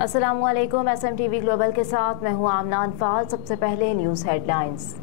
अस्सलामुअलैकुम। SMTV global के साथ मैं हूं आमना अनफाल। सबसे पहले न्यूज़ हेडलाइंस।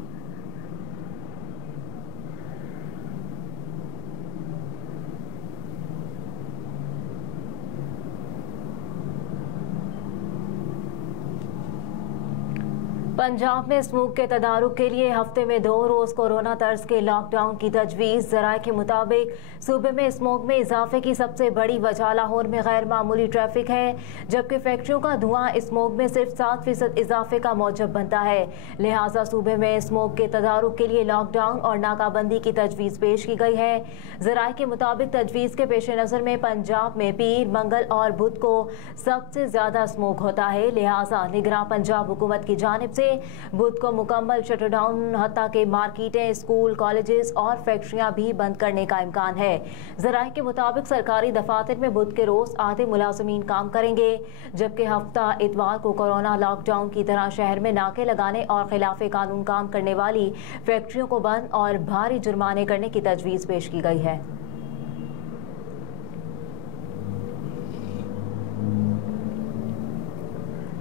पंजाब में स्मोक के तदारुक के लिए हफ्ते में 2 रोज कोरोना तर्ज के लॉकडाउन की तजवीज़। ज़राए के मुताबिक सूबे में स्मोक में इजाफे की सबसे बड़ी वजह लाहौर में गैर मामूली ट्रैफिक है, जबकि फैक्ट्रियों का धुआं स्मोक में सिर्फ 7% इजाफे का मौजब बनता है। लिहाजा सूबे में स्मोक के तदारुक के लिए लॉकडाउन और नाकाबंदी की तजवीज़ पेश की गई है। ज़राए के मुताबिक तजवीज़ के पेश नज़र में पंजाब में पीर, मंगल और बुध को सबसे ज्यादा स्मोक होता है। लिहाजा निगरां पंजाब हुकूमत की जानिब से बुध को मुकम्मल शटडाउन, हत्ता के मार्केटें, स्कूल, कॉलेजेस और फैक्ट्रियां भी बंद करने का इम्कान है। ज़राए के मुताबिक सरकारी दफातर में बुध के रोज आधे मुलाजमीन काम करेंगे, जबकि हफ्ता इतवार को कोरोना लॉकडाउन की तरह शहर में नाके लगाने और खिलाफ कानून काम करने वाली फैक्ट्रियों को बंद और भारी जुर्माने करने की तजवीज़ पेश की गई है।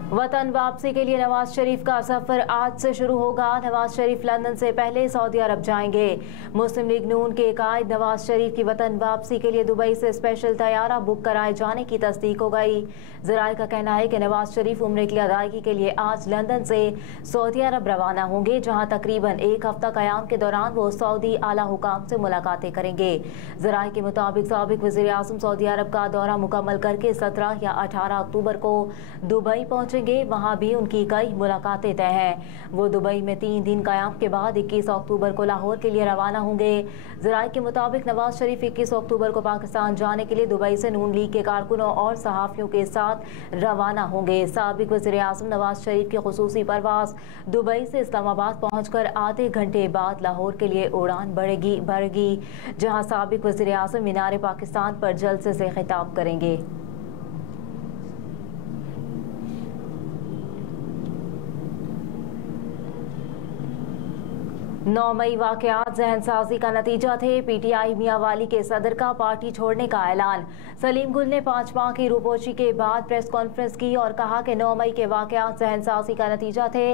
वतन वापसी के लिए नवाज शरीफ का सफर आज से शुरू होगा। नवाज शरीफ लंदन से पहले सऊदी अरब जाएंगे। मुस्लिम लीग नून के कायद नवाज शरीफ की वतन वापसी के लिए दुबई से स्पेशल तैयारा बुक कराए जाने की तस्दीक हो गई। ज़राए का कहना है कि नवाज शरीफ उम्रे की अदायगी के लिए आज लंदन से सऊदी अरब रवाना होंगे, जहां तकरीबन 1 हफ्ता क़याम के दौरान वो सऊदी आला हुकाम से मुलाकातें करेंगे। ज़राए के मुताबिक साबिक वज़ीर आज़म सऊदी अरब का दौरा मुकम्मल करके 17 या 18 अक्टूबर को दुबई पहुंचेंगे। वहां भी उनकी कई मुलाकातें तय हैं। वो दुबई में 3 दिन क़याम के बाद 21 अक्टूबर को लाहौर के लिए रवाना होंगे। ज़राए के मुताबिक नवाज शरीफ 21 अक्टूबर को पाकिस्तान जाने के लिए दुबई से नून लीग के कारकुनों और सहाफ़ियों के साथ रवाना होंगे। साबिक वज़ीर आज़म नवाज शरीफ की खुसूसी परवाज़ दुबई से इस्लामाबाद पहुंचकर आधे घंटे बाद लाहौर के लिए उड़ान भरेगी, जहां साबिक वज़ीर आज़म मीनार पाकिस्तान पर जलसे से खिताब करेंगे। 9 मई वाक़यात जहनसाजी का नतीजा थे। PTI मियांवाली के सदर का पार्टी छोड़ने का ऐलान। सलीम गुल ने 5 माह की रूपोशी के बाद प्रेस कॉन्फ्रेंस की और कहा कि 9 मई के वाक़यात जहनसाजी का नतीजा थे।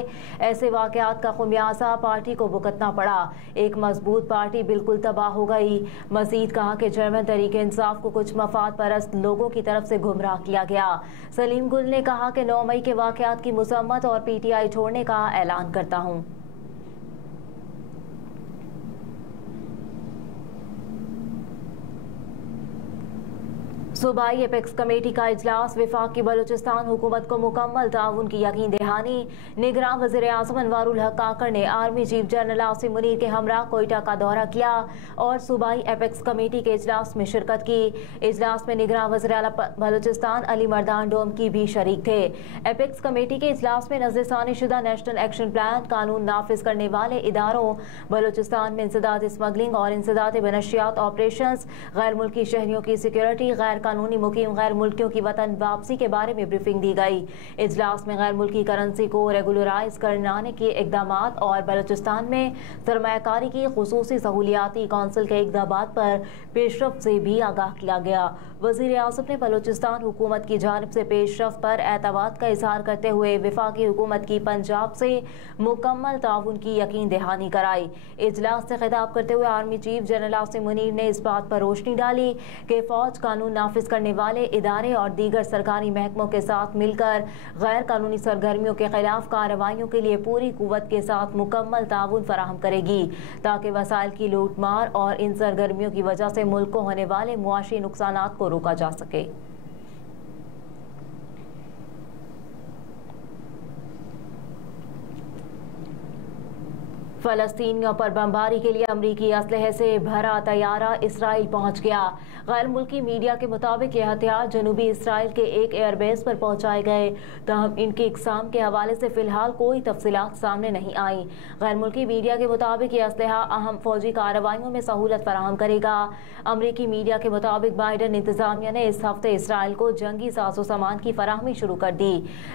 ऐसे वाक़यात का खुमियाजा पार्टी को भुगतना पड़ा। एक मजबूत पार्टी बिल्कुल तबाह हो गई। मजीद कहा कि जर्मन तरीके इंसाफ को कुछ मफाद परस्त लोगों की तरफ से गुमराह किया गया। सलीम गुल ने कहा कि 9 मई के वाक़यात की मजम्मत और PTI छोड़ने का ऐलान करता हूँ। सूबाई एपेक्स कमेटी का इजलास। वफाक की बलूचिस्तान हुकूमत को मुकम्मल ताउन की यकीन दहानी। निगरान वज़ीर आज़म अनवारुल हक काकड़ ने army chief general Asim Munir के हमरा कोयटा का दौरा किया और सूबाई एपेक्स कमेटी के इजलास में शिरकत की। इजलास में निगरान वज़ीर आला बलूचिस्तान अली मर्दान डोमकी भी शरीक थे। एपेक्स कमेटी के इजलास में नज़रसानी शुदा नेशनल एक्शन प्लान, कानून नाफिज करने वाले इदारों, बलूचिस्तान में इंसदाद स्मगलिंग और इंसदाद बनशियात ऑपरेशन, गैर मुल्की शहरियों की सिक्योरिटी, गैर कानूनी मुकीम गैर मुल्कियों की वतन वापसी के बारे में ब्रीफिंग दी गई। इजलास में गैर मुल्की करेंसी को रेगुलराइज कराने के इकदाम और बलूचिस्तान में सरमायाकारी की खुसूसी सहूलियाती कौंसिल के इकदाम पर पेशरफ्त से भी आगाह किया गया। वज़ीर आज़म ने बलूचिस्तान हुकूमत की जानिब से पेशरफ्त पर एतमाद का इजहार करते हुए वफाकी हुकूमत की पंजाब से मुकम्मल ताउन की यकीन दहानी कराई। इजलास से खिताब करते हुए army chief general Asim Munir ने इस बात पर रोशनी डाली कि फौज कानून नाफिज करने वाले इदारे और दीगर सरकारी महकमों के साथ मिलकर गैर कानूनी सरगर्मियों के खिलाफ कार्रवाइयों के लिए पूरी कुव्वत के साथ मुकम्मल ताउन फराहम करेगी, ताकि वसाइल की लूट मार और इन सरगर्मियों की वजह से मुल्क को होने वाले मुआशी नुकसानात को रोका जा सके। फ़लस्तीनियों पर बमबारी के लिए अमरीकी असलहे से भरा तैयारा इसराइल पहुंच गया। गैर मुल्की मीडिया के मुताबिक ये हथियार जनूबी इसराइल के एक एयरबेस पर पहुंचाए गए, तहम इनकी इकसाम के हवाले से फिलहाल कोई तफसीलात सामने नहीं आई। गैर मुल्की मीडिया के मुताबिक ये असलहा अहम फौजी कार्रवाइयों में सहूलत फराहम करेगा। अमरीकी मीडिया के मुताबिक बाइडन इंतजामिया ने इस हफ्ते इसराइल को जंगी साजो सामान की फराहमी शुरू कर दी।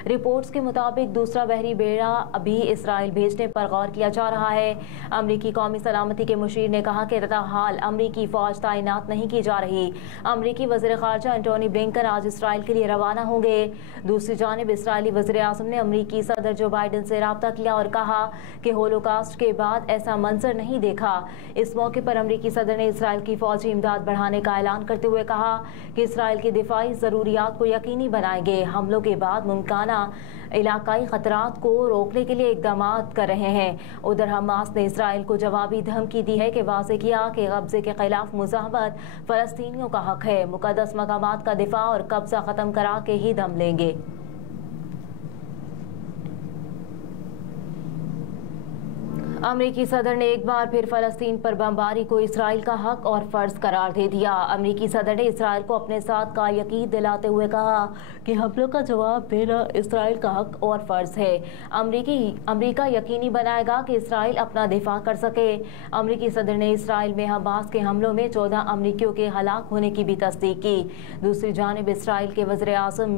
रिपोर्ट्स के मुताबिक दूसरा बहरी बेड़ा अभी इसराइल भेजने पर गौर किया जा रहा है। अमरीकी कौमी सलामती के मुशीर ने कहा कि हाल अमरीकी फौज तैनात नहीं की जा रही। अमरीकी वज़ीर ख़ारजा एंटोनी ब्लिंकन आज इसराइल के लिए रवाना होंगे। दूसरी जानिब इसराइली वज़ीर आज़म ने अमरीकी सदर जो बाइडन से रब्ता किया और कहा कि होलोकॉस्ट के बाद ऐसा मंजर नहीं देखा। इस मौके पर अमरीकी सदर ने इसराइल की फौजी इमदाद बढ़ाने का ऐलान करते हुए कहा कि इसराइल की दिफाई ज़रूरियात को यकीनी बनाएंगे। हमलों के बाद मुमकिना इलाकाई खतरात को रोकने के लिए इकदाम कर रहे हैं। उधर हमास ने इसराइल को जवाबी धमकी दी है कि वाज़ेह किया कि कब्जे के खिलाफ मुज़ाहमत फ़लस्तीनियों का हक है। मुक़द्दस मकामात का दिफा और कब्जा ख़त्म करा के ही दम लेंगे। अमरीकी सदर ने एक बार फिर फ़लस्तीन पर बमबारी को इसराइल का हक और फ़र्ज करार दे दिया। अमरीकी सदर ने इसराइल को अपने साथ का यकीन दिलाते हुए कहा कि हमलों का जवाब देना इसराइल का हक और फ़र्ज है। अमरीका यकीनी बनाएगा कि इसराइल अपना दिफा कर सके। अमरीकी सदर ने इसराइल में हमास के हमलों में 14 अमरीकियों के हलाक होने की भी तस्दीक की। दूसरी जानिब इसराइल के वज़ीर आज़म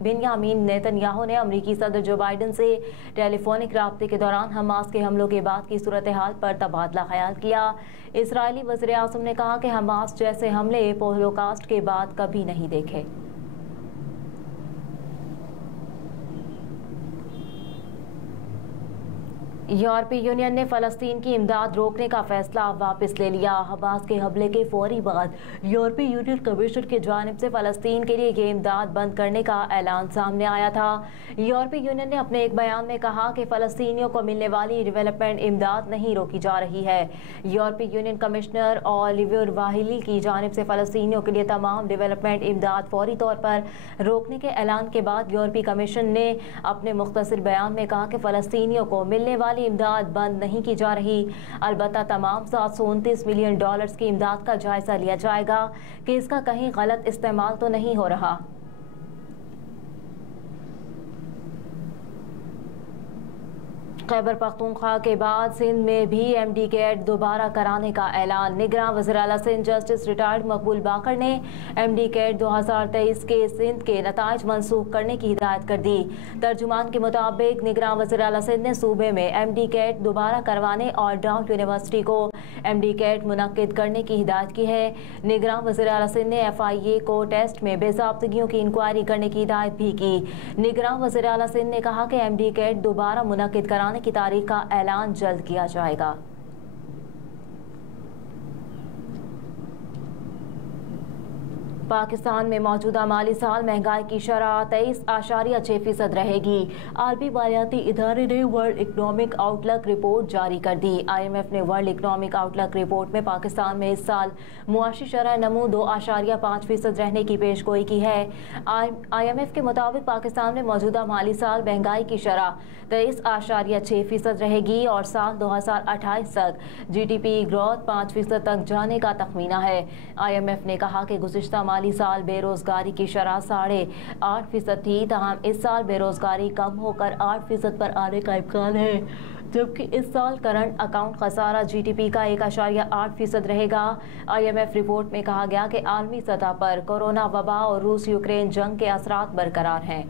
बेंयामीन नेतन्याहू ने अमरीकी सदर जो बाइडन से टेलीफोनिक राब्ते के दौरान हमास के हमलों के बाद की सूरत हाल पर तबादला ख्याल किया। इसराइली वज़ीर आज़म ने कहा कि हमास जैसे हमले होलोकॉस्ट के बाद कभी नहीं देखे। यूरोपीय यूनियन ने फ़लस्तीन की इमदाद रोकने का फैसला वापस ले लिया। हमास के हमले के फौरी बाद यूरोपीय यूनियन कमीशन की जानिब से फ़लस्तीन के लिए ये इमदाद बंद करने का ऐलान सामने आया था। यूरोपीय यूनियन ने अपने एक बयान में कहा कि फ़लस्तीनियों को मिलने वाली डेवलपमेंट इमदाद नहीं रोकी जा रही है। यूरोपीय यूनियन कमिश्नर ओलिवियर वाहिली की जानिब से फ़लस्तीनियों के लिए तमाम डेवलपमेंट इमदाद फौरी तौर पर रोकने के ऐलान के बाद यूरोपीय कमीशन ने अपने मुख्तसर बयान में कहा कि फ़लस्तीनियों को मिलने वाली इमदाद बंद नहीं की जा रही। अलबत्ता तमाम $729 मिलियन की इमदाद का जायजा लिया जाएगा कि इसका कहीं गलत इस्तेमाल तो नहीं हो रहा। खैबर पख्तूनख्वा के बाद सिंध में भी MD कैट दोबारा कराने का ऐलान। निगरान वज़ीर आला सिंध जस्टिस रिटायर्ड मकबूल बाकर ने MD कैट 2023 के सिंध के नताइज मनसूख करने की हिदायत कर दी। तर्जुमान के मुताबिक निगरान वज़ीर आला सिंध ने सूबे में MD कैट दोबारा करवाने और डाउन यूनिवर्सिटी को MD कैट मुनक्किद करने की हिदायत की है। निगरान वज़ीर आला सिंध ने FIA को टेस्ट में बेज़ाब्तगियों की इंक्वायरी करने की हिदायत भी की। निगरान वज़ीर आला सिंध ने कहा कि MD कैट दोबारा मुनक्किद कराने की तारीख का ऐलान जल्द किया जाएगा। पाकिस्तान में मौजूदा माली साल महंगाई की शरह 23.6% रहेगी। आलमी मालियाती इदारे ने वर्ल्ड इकनॉमिक आउटलुक रिपोर्ट जारी कर दी। IMF ने वर्ल्ड इकनॉमिक आउटलुक रिपोर्ट में पाकिस्तान में इस साल मुआशी शरह नमू 2.5% रहने की पेशगोई की है। IMF के मुताबिक पाकिस्तान में मौजूदा माली साल महंगाई की शरह 23.6% रहेगी और साल 2028 तक GDP ग्रोथ 5% तक जाने का तखमीना है। IMF ने कहा कि गुज़िश्ता माली साल बेरोजगारी की शरह 8.5% थी, तहम इस साल बेरोजगारी कम होकर 8% पर आने का इम्कान है, जबकि इस साल करंट अकाउंट खसारा GDP का 1.8% रहेगा। IMF रिपोर्ट में कहा गया कि आलमी सतह पर कोरोना वबा और रूस यूक्रेन जंग के असरात बरकरार हैं।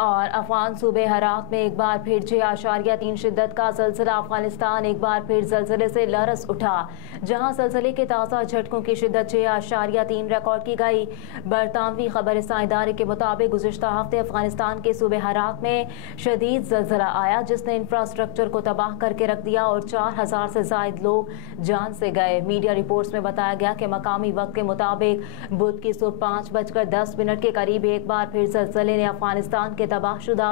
और अफगान सूबे हरात में एक बार फिर 6.3 शिद्दत का ज़लज़ला। अफगानिस्तान एक बार फिर ज़लज़ले से लरज़ उठा, जहां ज़लज़ले के ताज़ा झटकों की शिद्दत 6.3 रिकॉर्ड की गई। बरतानवी खबरसां इदारे के मुताबिक गुज़िश्ता हफ्ते अफगानिस्तान के सूबे हरात में शदीद ज़लज़ला आया, जिसने इंफ्रास्ट्रक्चर को तबाह करके रख दिया और 4000 से ज़ायद लोग जान से गए। मीडिया रिपोर्ट्स में बताया गया कि मकामी वक्त के मुताबिक बुध की सुबह 5:10 के करीब एक बार फिर ज़लज़ले ने अफगानिस्तान के तबाहशुदा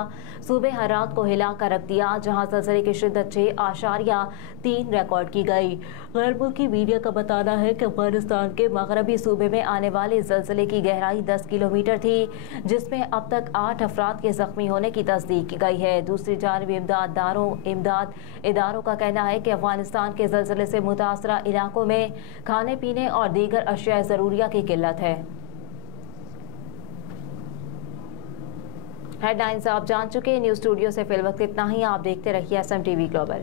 सूबे हरात को हिला कर रख दिया, जहां ज़लज़ले की शिद्दत 6.3 रिकॉर्ड की गई। गैर मुल्की मीडिया का बताना है कि अफगानिस्तान के मगरबी सूबे में आने वाले ज़लज़ले की गहराई 10 किलोमीटर थी, जिसमें अब तक 8 अफराद के ज़ख्मी होने की तस्दीक की गई है। दूसरी जानिब इमदाद इदारों का कहना है कि अफगानिस्तान के ज़लज़ले से मुतासरा इलाकों में खाने पीने और दीगर अशिया ज़रूरिया की किल्लत है। हेडलाइंस आप जान चुके। न्यूज़ स्टूडियो से फिलवक्त इतना ही। आप देखते रहिए SMTV ग्लोबल।